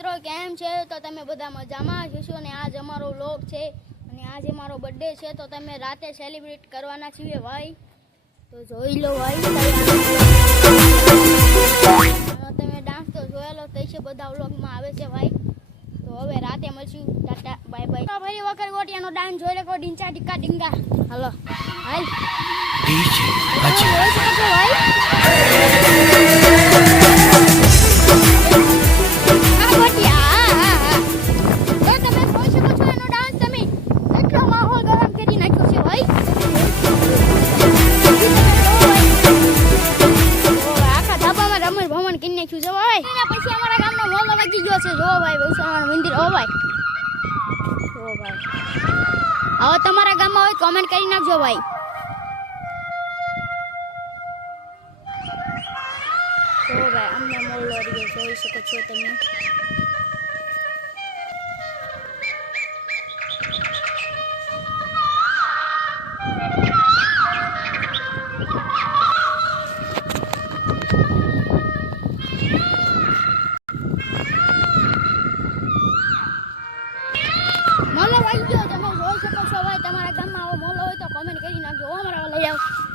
મિત્રો કેમ છે? તો તમે બધા મજામાં જશો ને આજ અમારો વ્લોગ છે અને આજે મારો બર્થડે છે તો તમે રાતે સેલિબ્રેટ કરવાના છીએ ભાઈ. તો જોઈ લો ભાઈ, તમે ડાન્સ તો જોયેલો તો છે, બધા વ્લોગમાં આવે છે ભાઈ. તો હવે રાતે મળશું, ટાટા બાય બાય. તો ફરી વખત ગોટિયાનો ડાન્સ જોઈ લે, કો ડીંચા ટીકા ડીંગા. હાલો હાલ પછી અમારા ગામનો મોલો વાગી ગયો છે. જો ભાઈ બહુસામાનું મંદિર. ઓ ભાઈ, ઓ ભાઈ, હવે તમારા ગામમાં હોય કોમેન્ટ કરી નાખજો ભાઈ. જો ભાઈ અમને મોલો જોઈ શકો છો તમે. મોલો વાગી ગયો તમે જોઈ શકો છો ભાઈ. તમારા ગામમાં આવો મોલો હોય તો કોમેન્ટ કરી નાખજો. અમારા લઈ આવો.